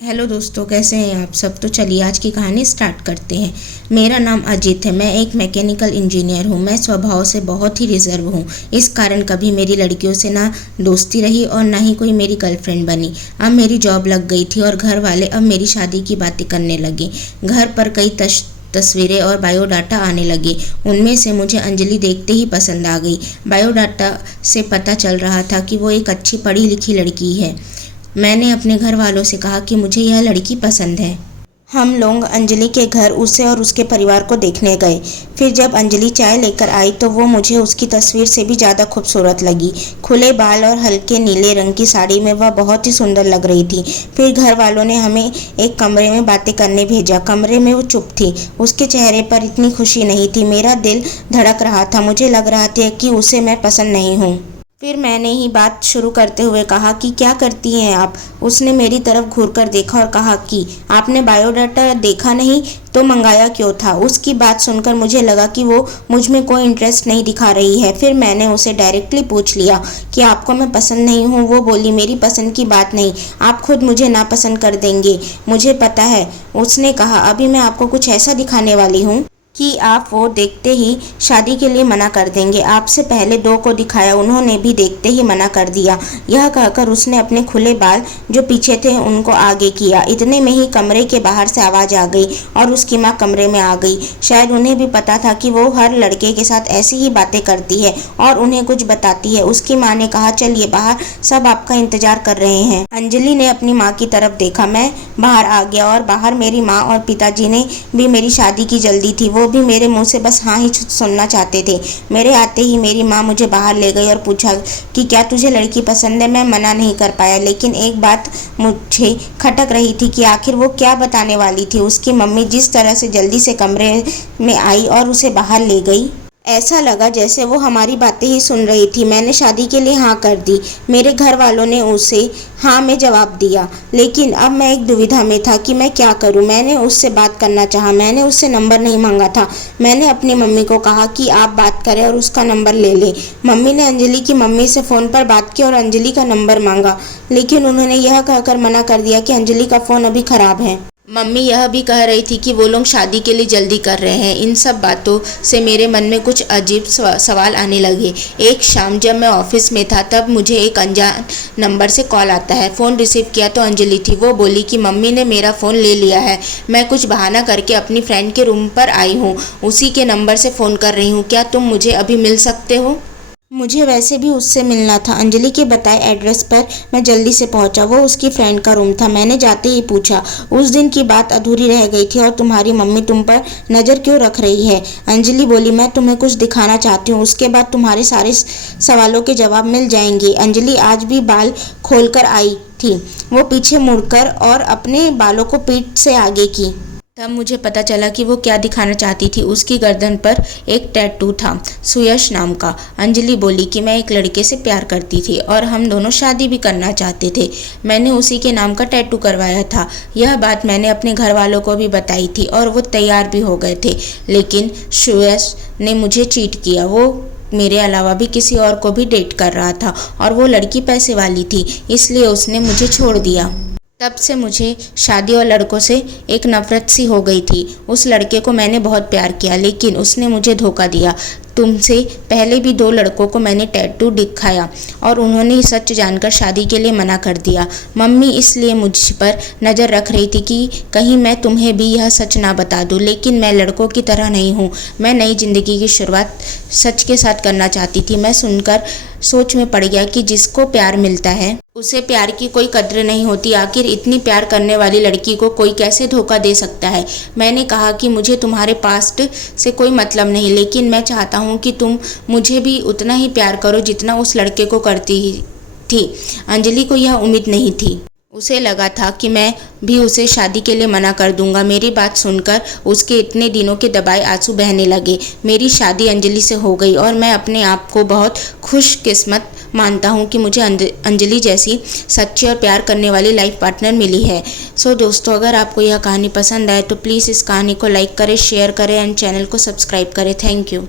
Hello दोस्तों, कैसे हैं आप सब। तो चलिए आज की कहानी स्टार्ट करते हैं। मेरा नाम अजीत है। मैं एक मैकेनिकल इंजीनियर हूँ। मैं स्वभाव से बहुत ही रिजर्व हूँ। इस कारण कभी मेरी लड़कियों से ना दोस्ती रही और ना ही कोई मेरी गर्लफ्रेंड बनी। अब मेरी जॉब लग गई थी और घर वाले अब मेरी शादी की बातें करने लगे। घर पर कई तस्वीरें और बायोडाटा आने लगे। उनमें से मुझे अंजलि देखते ही पसंद आ गई। बायोडाटा से पता चल रहा था कि वो एक अच्छी पढ़ी लिखी लड़की है। मैंने अपने घर वालों से कहा कि मुझे यह लड़की पसंद है। हम लोग अंजलि के घर उसे और उसके परिवार को देखने गए। फिर जब अंजलि चाय लेकर आई तो वो मुझे उसकी तस्वीर से भी ज़्यादा खूबसूरत लगी। खुले बाल और हल्के नीले रंग की साड़ी में वह बहुत ही सुंदर लग रही थी। फिर घर वालों ने हमें एक कमरे में बातें करने भेजा। कमरे में वो चुप थी। उसके चेहरे पर इतनी खुशी नहीं थी। मेरा दिल धड़क रहा था। मुझे लग रहा था कि उसे मैं पसंद नहीं हूँ। फिर मैंने ही बात शुरू करते हुए कहा कि क्या करती हैं आप। उसने मेरी तरफ घूरकर देखा और कहा कि आपने बायोडाटा देखा नहीं तो मंगाया क्यों था। उसकी बात सुनकर मुझे लगा कि वो मुझ में कोई इंटरेस्ट नहीं दिखा रही है। फिर मैंने उसे डायरेक्टली पूछ लिया कि आपको मैं पसंद नहीं हूँ। वो बोली मेरी पसंद की बात नहीं, आप खुद मुझे नापसंद कर देंगे, मुझे पता है। उसने कहा अभी मैं आपको कुछ ऐसा दिखाने वाली हूँ कि आप वो देखते ही शादी के लिए मना कर देंगे। आपसे पहले दो को दिखाया, उन्होंने भी देखते ही मना कर दिया। यह कहकर उसने अपने खुले बाल जो पीछे थे उनको आगे किया। इतने में ही कमरे के बाहर से आवाज़ आ गई और उसकी माँ कमरे में आ गई। शायद उन्हें भी पता था कि वो हर लड़के के साथ ऐसी ही बातें करती है और उन्हें कुछ बताती है। उसकी माँ ने कहा चलिए बाहर, सब आपका इंतजार कर रहे हैं। अंजलि ने अपनी माँ की तरफ देखा। मैं बाहर आ गया और बाहर मेरी माँ और पिताजी ने भी मेरी शादी की जल्दी थी। वो भी मेरे मुंह से बस हाँ ही सुनना चाहते थे। मेरे आते ही मेरी माँ मुझे बाहर ले गई और पूछा कि क्या तुझे लड़की पसंद है। मैं मना नहीं कर पाया, लेकिन एक बात मुझे खटक रही थी कि आखिर वो क्या बताने वाली थी। उसकी मम्मी जिस तरह से जल्दी से कमरे में आई और उसे बाहर ले गई, ऐसा लगा जैसे वो हमारी बातें ही सुन रही थी। मैंने शादी के लिए हाँ कर दी। मेरे घर वालों ने उसे हाँ में जवाब दिया, लेकिन अब मैं एक दुविधा में था कि मैं क्या करूं। मैंने उससे बात करना चाहा। मैंने उससे नंबर नहीं मांगा था। मैंने अपनी मम्मी को कहा कि आप बात करें और उसका नंबर ले लें। मम्मी ने अंजलि की मम्मी से फ़ोन पर बात की और अंजलि का नंबर मांगा, लेकिन उन्होंने यह कहकर मना कर दिया कि अंजलि का फ़ोन अभी ख़राब है। मम्मी यह भी कह रही थी कि वो लोग शादी के लिए जल्दी कर रहे हैं। इन सब बातों से मेरे मन में कुछ अजीब सवाल आने लगे। एक शाम जब मैं ऑफिस में था तब मुझे एक अनजान नंबर से कॉल आता है। फ़ोन रिसीव किया तो अंजलि थी। वो बोली कि मम्मी ने मेरा फ़ोन ले लिया है। मैं कुछ बहाना करके अपनी फ्रेंड के रूम पर आई हूँ। उसी के नंबर से फ़ोन कर रही हूँ। क्या तुम मुझे अभी मिल सकते हो। मुझे वैसे भी उससे मिलना था। अंजलि के बताए एड्रेस पर मैं जल्दी से पहुंचा। वो उसकी फ्रेंड का रूम था। मैंने जाते ही पूछा उस दिन की बात अधूरी रह गई थी और तुम्हारी मम्मी तुम पर नज़र क्यों रख रही है। अंजलि बोली मैं तुम्हें कुछ दिखाना चाहती हूँ, उसके बाद तुम्हारे सारे सवालों के जवाब मिल जाएंगे। अंजलि आज भी बाल खोलकर आई थी। वो पीछे मुड़कर और अपने बालों को पीठ से आगे की। तब मुझे पता चला कि वो क्या दिखाना चाहती थी। उसकी गर्दन पर एक टैटू था, सुयश नाम का। अंजलि बोली कि मैं एक लड़के से प्यार करती थी और हम दोनों शादी भी करना चाहते थे। मैंने उसी के नाम का टैटू करवाया था। यह बात मैंने अपने घर वालों को भी बताई थी और वो तैयार भी हो गए थे, लेकिन सुयश ने मुझे चीट किया। वो मेरे अलावा भी किसी और को भी डेट कर रहा था और वो लड़की पैसे वाली थी, इसलिए उसने मुझे छोड़ दिया। तब से मुझे शादी और लड़कों से एक नफ़रत सी हो गई थी। उस लड़के को मैंने बहुत प्यार किया, लेकिन उसने मुझे धोखा दिया। तुमसे पहले भी दो लड़कों को मैंने टैटू दिखाया और उन्होंने सच जानकर शादी के लिए मना कर दिया। मम्मी इसलिए मुझ पर नज़र रख रही थी कि कहीं मैं तुम्हें भी यह सच ना बता दूं, लेकिन मैं लड़कों की तरह नहीं हूँ। मैं नई ज़िंदगी की शुरुआत सच के साथ करना चाहती थी। मैं सुनकर सोच में पड़ गया कि जिसको प्यार मिलता है उसे प्यार की कोई कद्र नहीं होती। आखिर इतनी प्यार करने वाली लड़की को कोई कैसे धोखा दे सकता है। मैंने कहा कि मुझे तुम्हारे पास्ट से कोई मतलब नहीं, लेकिन मैं चाहता हूँ कि तुम मुझे भी उतना ही प्यार करो जितना उस लड़के को करती थी। अंजलि को यह उम्मीद नहीं थी। उसे लगा था कि मैं भी उसे शादी के लिए मना कर दूंगा। मेरी बात सुनकर उसके इतने दिनों के दबाए आंसू बहने लगे। मेरी शादी अंजलि से हो गई और मैं अपने आप को बहुत खुशकिस्मत मानता हूँ कि मुझे अंजलि जैसी सच्ची और प्यार करने वाली लाइफ पार्टनर मिली है। सो दोस्तों, अगर आपको यह कहानी पसंद आए तो प्लीज़ इस कहानी को लाइक करें, शेयर करें एंड चैनल को सब्सक्राइब करें। Thank you.